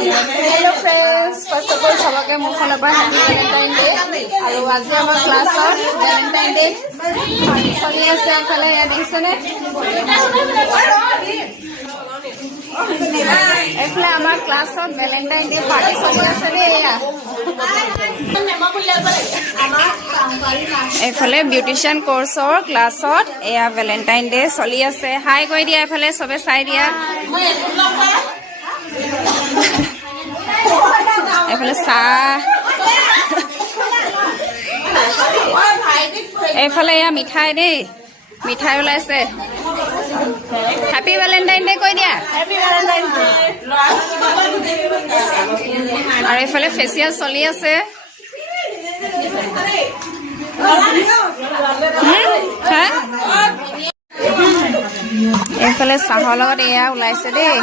Hello friends, first of all, सबके मुखल पर happy Valentine day আৰু আজি আমাৰ ক্লাছত ভ্যালেন্টাইন ডে চলি আছে এফালে দেখিছেনে এফালে আমাৰ ক্লাছত ভ্যালেন্টাইন ডে পাৰ্টি চলি আছে ৰে এফালে বিউটিশিয়ান কোৰ্সৰ ক্লাছত এয়া ভ্যালেন্টাইন ডে চলি আছে হাই কৈ দিয়া এফালে সবে চাই দিয়া এফালে এফালে এয়া মিঠাই দেই মিঠাই ওলাইছে হ্যাপি ভ্যালেন্টাইন ডে কৈ দিয়া হ্যাপি ভ্যালেন্টাইন ডে আৰু এফালে ফেচিয়াল চলি আছে এফালে চাহৰ লগত এয়া ওলাইছে দেই